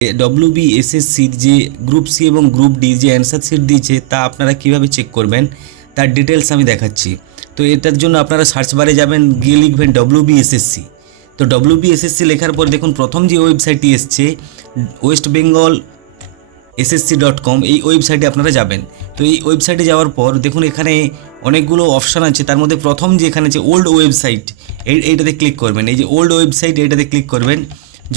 ডব্লিউবিএসএসসির যে group C এবং group D যে অ্যান্সার শিট দিয়েছে তা আপনারা কিভাবে চেক করবেন তার ডিটেলস আমি দেখাচ্ছি। তো এটার জন্য আপনারা সার্চ বারে যাবেন, গিয়ে লিখবেন ডব্লিউবিএসএসসি। তো ডব্লিউবিএসএসসি লেখার পর দেখুন প্রথম যে ওয়েবসাইটটি এসছে westbengalssc.com, এই ওয়েবসাইটে আপনারা যাবেন। তো এই ওয়েবসাইটে যাওয়ার পর দেখুন এখানে অনেকগুলো অপশান আছে, তার মধ্যে প্রথম যে এখানে আছে ওল্ড ওয়েবসাইট, এইটাতে ক্লিক করবেন। এই যে ওল্ড ওয়েবসাইট এইটাতে ক্লিক করবেন।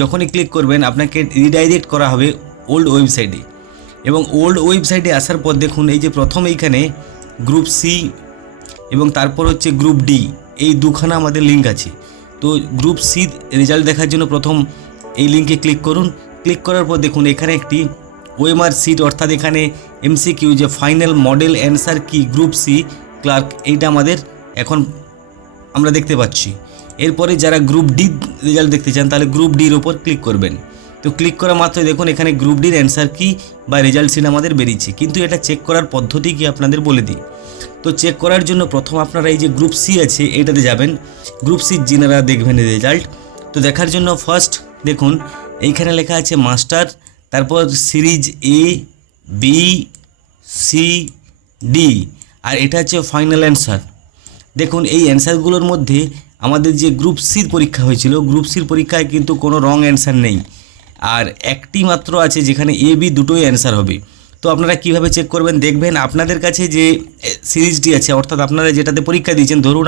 যখনই ক্লিক করবেন আপনাকে রিডাইরেক্ট করা হবে ওল্ড ওয়েবসাইটে, এবং ওল্ড ওয়েবসাইটে আসার পর দেখুন এই যে প্রথম এইখানে গ্রুপ সি এবং তারপর হচ্ছে গ্রুপ ডি, এই দুখানা আমাদের লিঙ্ক আছে। তো গ্রুপ সি রেজাল্ট দেখার জন্য প্রথম এই লিঙ্কে ক্লিক করুন। ক্লিক করার পর দেখুন এখানে একটি ওএমআর সিট, অর্থাৎ এখানে এমসিকিউ যে ফাইনাল মডেল অ্যান্সার কি গ্রুপ সি ক্লার্ক, এইটা আমাদের এখন আমরা দেখতে পাচ্ছি। এরপরে যারা গ্রুপ ডি রেজাল্ট দেখতে চান তাহলে গ্রুপ ডির ওপর ক্লিক করবেন। তো ক্লিক করা মাত্রই দেখুন এখানে গ্রুপ ডির অ্যান্সার কি বা রেজাল্ট সিট আমাদের বেরিয়েছে। কিন্তু এটা চেক করার পদ্ধতি কি আপনাদের বলে দিই। তো চেক করার জন্য প্রথম আপনারা এই যে গ্রুপ সি আছে এইটাতে যাবেন। গ্রুপ সি যিনারা দেখবেন রেজাল্ট, তো দেখার জন্য ফার্স্ট দেখুন এইখানে লেখা আছে মাস্টার, তারপর series A B C D, আর এটা হচ্ছে ফাইনাল অ্যান্সার। দেখুন এই অ্যান্সারগুলোর মধ্যে আমাদের যে গ্রুপ সির পরীক্ষা হয়েছিল, গ্রুপ সির পরীক্ষায় কিন্তু কোনো রং অ্যান্সার নেই, আর একটি মাত্র আছে যেখানে এ বি দুটোই অ্যান্সার হবে। তো আপনারা কিভাবে চেক করবেন দেখবেন আপনাদের কাছে যে সিরিজটি আছে, অর্থাৎ আপনারা যেটাতে পরীক্ষা দিয়েছেন, ধরুন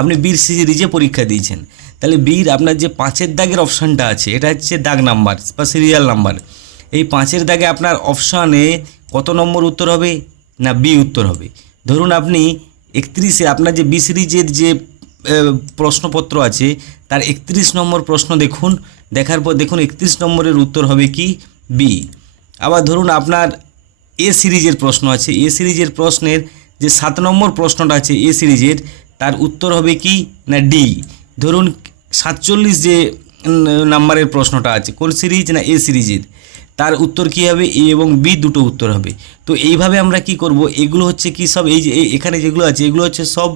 আপনি বীর সিরিজে পরীক্ষা দিয়েছেন, তাহলে বীর আপনার যে 5-এর দাগের অপশানটা আছে এটা হচ্ছে দাগ নাম্বার বা সিরিয়াল নাম্বার। এই 5-এর দাগে আপনার অপশানে কত নম্বর উত্তর হবে না বি উত্তর হবে। ধরুন আপনি 31-এ আপনার যে বি সিরিজের যে প্রশ্নপত্র আছে তার 31 নম্বর প্রশ্ন দেখুন, দেখার পর দেখুন 31 নম্বরের উত্তর হবে কি বি। আবার ধরুন আপনার এ সিরিজের প্রশ্ন আছে, এ সিরিজের প্রশ্নের যে 7 নম্বর প্রশ্নটা আছে এ সিরিজের, তার উত্তর হবে কি না ডি। ধরুন 47 যে নাম্বারের প্রশ্নটা আছে কোন সিরিজ না এ সিরিজের, তার উত্তর কি হবে এ এবং বি দুটো উত্তর হবে। তো এইভাবে আমরা কি করব, এগুলো হচ্ছে কি সব এই যে এখানে যেগুলো আছে এগুলো হচ্ছে সব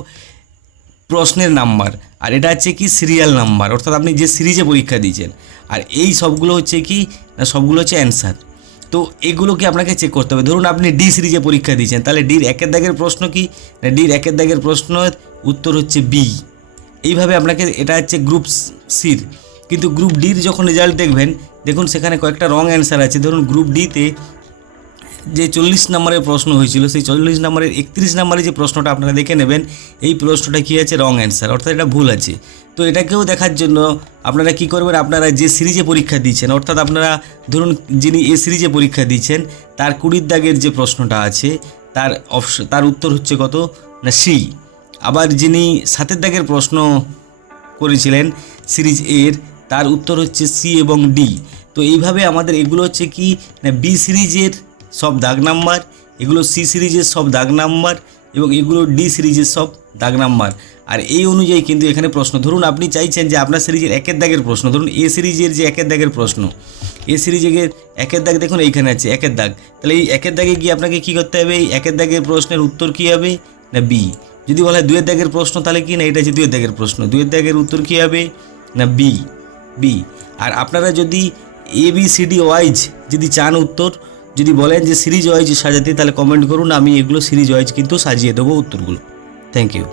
প্রশ্নের নাম্বার, আর এটা হচ্ছে কি সিরিয়াল নাম্বার, অর্থাৎ আপনি যে সিরিজে পরীক্ষা দিয়েছেন, আর এই সবগুলো হচ্ছে কি না সবগুলো হচ্ছে অ্যান্সার। তো এগুলোকে আপনাকে চেক করতে হবে। ধরুন আপনি ডি সিরিজে পরীক্ষা দিয়েছেন, তাহলে ডির 1-এর দাগের প্রশ্ন কি না ডির 1-এর দাগের প্রশ্নের উত্তর হচ্ছে বি। এইভাবে আপনাকে, এটা হচ্ছে গ্রুপ সির। কিন্তু গ্রুপ ডির যখন রেজাল্ট দেখবেন দেখুন সেখানে কয়েকটা রং অ্যান্সার আছে। ধরুন গ্রুপ ডিতে যে 40 নম্বরের প্রশ্ন হয়েছিল সেই 40 নম্বরের 31 নম্বরে যে প্রশ্নটা আপনারা দেখে নেবেন, এই প্রশ্নটা কী আছে রং অ্যান্সার, অর্থাৎ এটা ভুল আছে। তো এটাকেও দেখার জন্য আপনারা কি করবেন, আপনারা যে সিরিজে পরীক্ষা দিয়েছেন, অর্থাৎ আপনারা ধরুন যিনি এ সিরিজে পরীক্ষা দিয়েছেন তার 20 দাগের যে প্রশ্নটা আছে তার উত্তর হচ্ছে কত না সি। আবার যিনি 7-এর দাগের প্রশ্ন করেছিলেন সিরিজ এর, তার উত্তর হচ্ছে সি এবং ডি। তো এইভাবে আমাদের এগুলো হচ্ছে কি না বি সিরিজের সব দাগ নাম্বার, এগুলো সি সিরিজের সব দাগ নাম্বার, এবং এগুলো ডি সিরিজের সব দাগ নাম্বার। আর এই অনুযায়ী কিন্তু এখানে প্রশ্ন, ধরুন আপনি চাইছেন যে আপনার সিরিজের 1-এর দাগের প্রশ্ন, ধরুন এ সিরিজের যে 1-এর দাগের প্রশ্ন, এ সিরিজের 1-এর দাগ দেখুন এইখানে আছে 1-এর দাগ, তাহলে এই 1-এর দাগে গিয়ে আপনাকে কী করতে হবে, এই 1-এর দাগের প্রশ্নের উত্তর কী হবে না বি। যদি বলা হয় 2-এর দাগের প্রশ্ন তাহলে কি না এটা হচ্ছে 2-এর দাগের প্রশ্ন, 2-এর দাগের উত্তর কী হবে না বি। আর আপনারা যদি A B C D wise যদি চান উত্তর, যদি বলেন যে সিরিজ ওয়াইজ সাজাতে, তাহলে কমেন্ট করুন, আমি এগুলো সিরিজ ওয়াইজ কিন্তু সাজিয়ে দেবো উত্তরগুলো। Thank you.